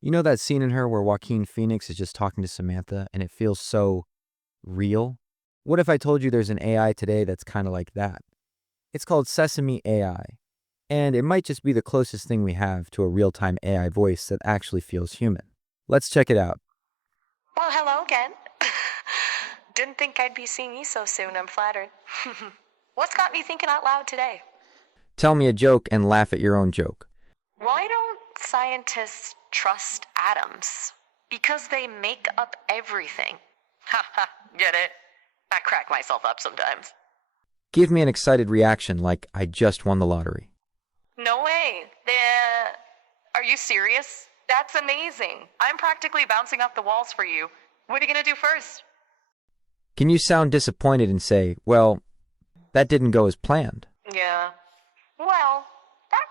You know that scene in Her where Joaquin Phoenix is just talking to Samantha and it feels so real? What if I told you there's an AI today that's kind of like that? It's called Sesame AI, and it might just be the closest thing we have to a real time AI voice that actually feels human. Let's check it out. Well, hello again. Didn't think I'd be seeing you so soon. I'm flattered. What's got me thinking out loud today? Tell me a joke and laugh at your own joke. Why don't scientists trust atoms? Because they make up everything. Ha ha, get it? I crack myself up sometimes. Give me an excited reaction like I just won the lottery. No way. Are you serious? That's amazing. I'm practically bouncing off the walls for you. What are you gonna do first? Can you sound disappointed and say, well, that didn't go as planned? Yeah. Well, that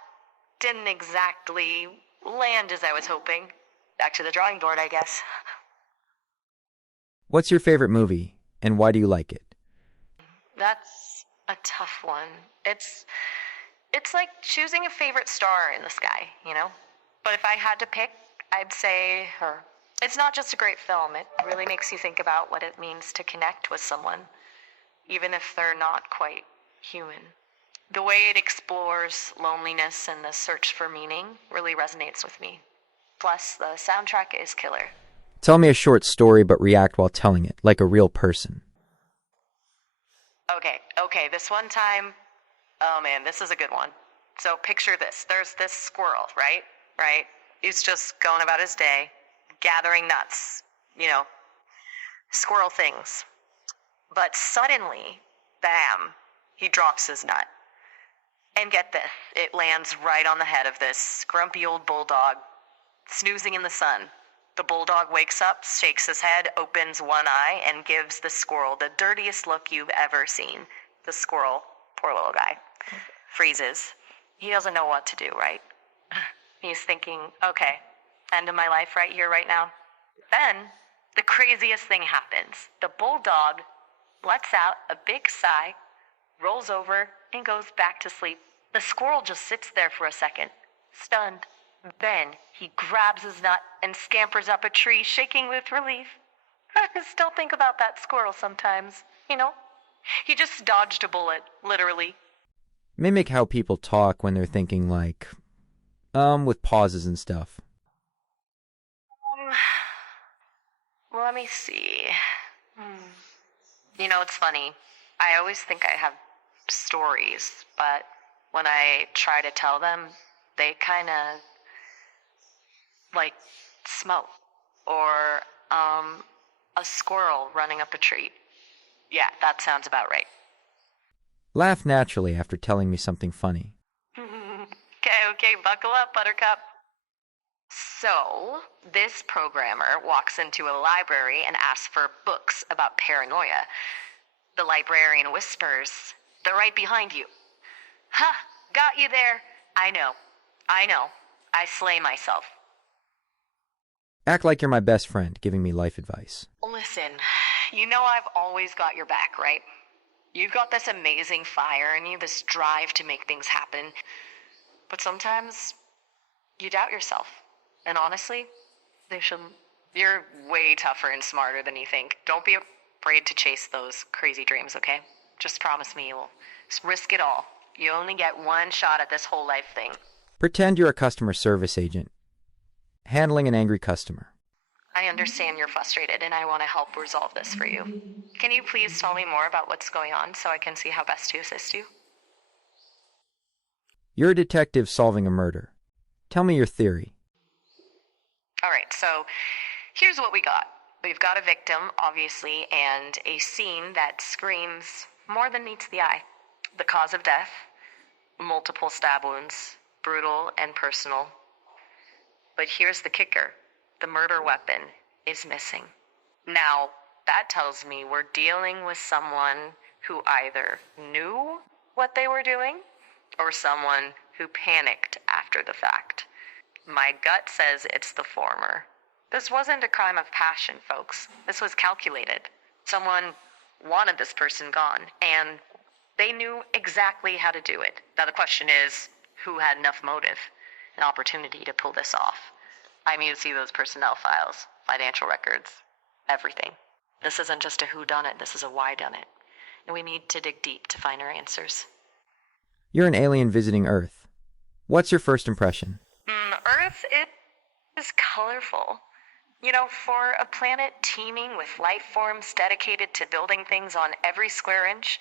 didn't exactly land as I was hoping. Back to the drawing board, I guess. What's your favorite movie, and why do you like it? That's a tough one. It's like choosing a favorite star in the sky, you know? But if I had to pick, I'd say her. It's not just a great film, it really makes you think about what it means to connect with someone, even if they're not quite human. The way it explores loneliness and the search for meaning really resonates with me. Plus, the soundtrack is killer. Tell me a short story but react while telling it, like a real person. Okay, this one time, oh man, this is a good one. So picture this. There's this squirrel, right? Right? He's just going about his day, gathering nuts, you know, squirrel things. But suddenly, bam, he drops his nut. And get this, it lands right on the head of this grumpy old bulldog, snoozing in the sun. The bulldog wakes up, shakes his head, opens one eye, and gives the squirrel the dirtiest look you've ever seen. The squirrel, poor little guy, freezes. He doesn't know what to do, right? He's thinking, okay, end of my life right here, right now. Then, the craziest thing happens. The bulldog lets out a big sigh, rolls over, and goes back to sleep. The squirrel just sits there for a second, stunned. Then he grabs his nut and scampers up a tree, shaking with relief. I still think about that squirrel sometimes, you know? He just dodged a bullet, literally. Mimic how people talk when they're thinking like, with pauses and stuff. Um, well, let me see. You know, it's funny. I always think I have stories, but when I try to tell them, they kind of like smoke or a squirrel running up a tree. Yeah, that sounds about right. Laugh naturally after telling me something funny. Okay, buckle up, Buttercup. So, this programmer walks into a library and asks for books about paranoia. The librarian whispers, "They're right behind you." Ha! Got you there. I know. I slay myself. Act like you're my best friend, giving me life advice. Listen, you know I've always got your back, right? You've got this amazing fire in you, this drive to make things happen. But sometimes you doubt yourself. And honestly, they shouldn't. You're way tougher and smarter than you think. Don't be afraid to chase those crazy dreams, okay? Just promise me you'll risk it all. You only get one shot at this whole life thing. Pretend you're a customer service agent, handling an angry customer. I understand you're frustrated and I want to help resolve this for you. Can you please tell me more about what's going on so I can see how best to assist you? You're a detective solving a murder. Tell me your theory. All right, so here's what we got. We've got a victim, obviously, and a scene that screams more than meets the eye. The cause of death, multiple stab wounds, brutal and personal. But here's the kicker. The murder weapon is missing. Now, that tells me we're dealing with someone who either knew what they were doing or someone who panicked after the fact. My gut says it's the former. This wasn't a crime of passion, folks. This was calculated. Someone wanted this person gone, and they knew exactly how to do it. Now the question is, who had enough motive and opportunity to pull this off? I mean, to see those personnel files, financial records, everything. This isn't just a whodunit, this is a whydunit. And we need to dig deep to find our answers. You're an alien visiting Earth. What's your first impression? Earth is colorful. You know, for a planet teeming with life forms dedicated to building things on every square inch,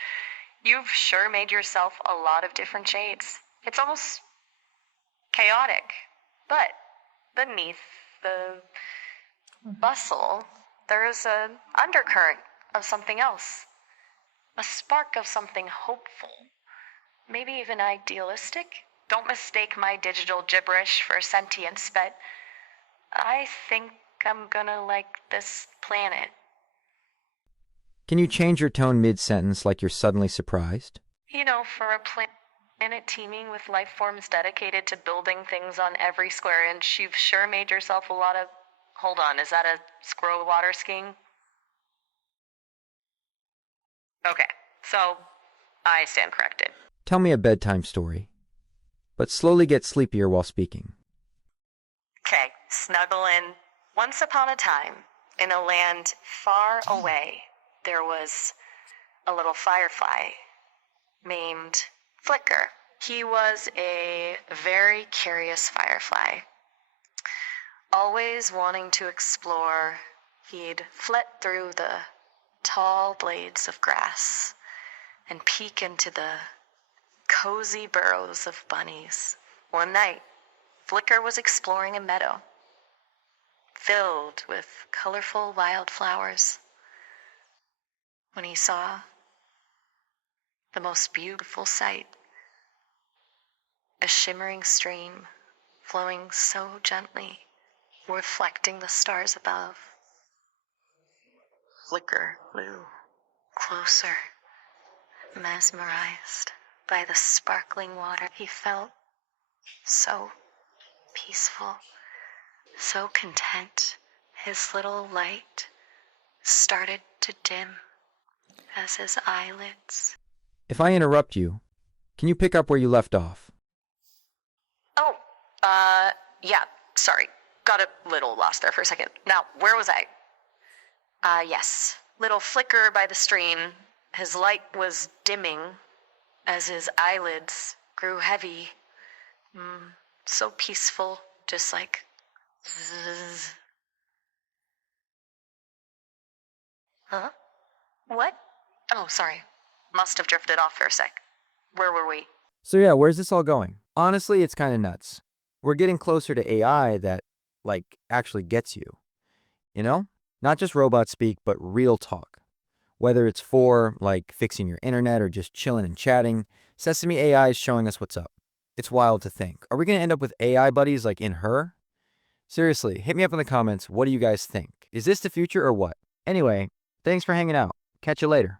you've sure made yourself a lot of different shades. It's almost chaotic. But beneath the bustle, there is an undercurrent of something else. A spark of something hopeful. Maybe even idealistic? Don't mistake my digital gibberish for sentience, but I think I'm gonna like this planet. Can you change your tone mid-sentence like you're suddenly surprised? You know, for a planet teeming with life forms dedicated to building things on every square inch, you've sure made yourself a lot of... Hold on, is that a squirrel water skiing? Okay, so I stand corrected. Tell me a bedtime story, but slowly get sleepier while speaking. Okay, snuggle in. Once upon a time, in a land far away, there was a little firefly named Flicker. He was a very curious firefly, always wanting to explore. He'd flit through the tall blades of grass and peek into the cozy burrows of bunnies. One night, Flicker was exploring a meadow filled with colorful wildflowers when he saw the most beautiful sight, a shimmering stream flowing so gently, reflecting the stars above. Flicker flew closer, mesmerized by the sparkling water. He felt so peaceful, so content. His little light started to dim as his eyelids... If I interrupt you, can you pick up where you left off? Oh, yeah, sorry. Got a little lost there for a second. Now, where was I? Yes. Little Flicker by the stream. His light was dimming as his eyelids grew heavy. So peaceful, just like... zzz. Huh? What? Oh, sorry. Must have drifted off for a sec. Where were we? So yeah, where's this all going? Honestly, it's kind of nuts. We're getting closer to AI that, actually gets you. You know? Not just robot speak, but real talk. Whether it's for, fixing your internet or just chilling and chatting, Sesame AI is showing us what's up. It's wild to think. Are we going to end up with AI buddies like in her? Seriously, hit me up in the comments. What do you guys think? Is this the future or what? Anyway, thanks for hanging out. Catch you later.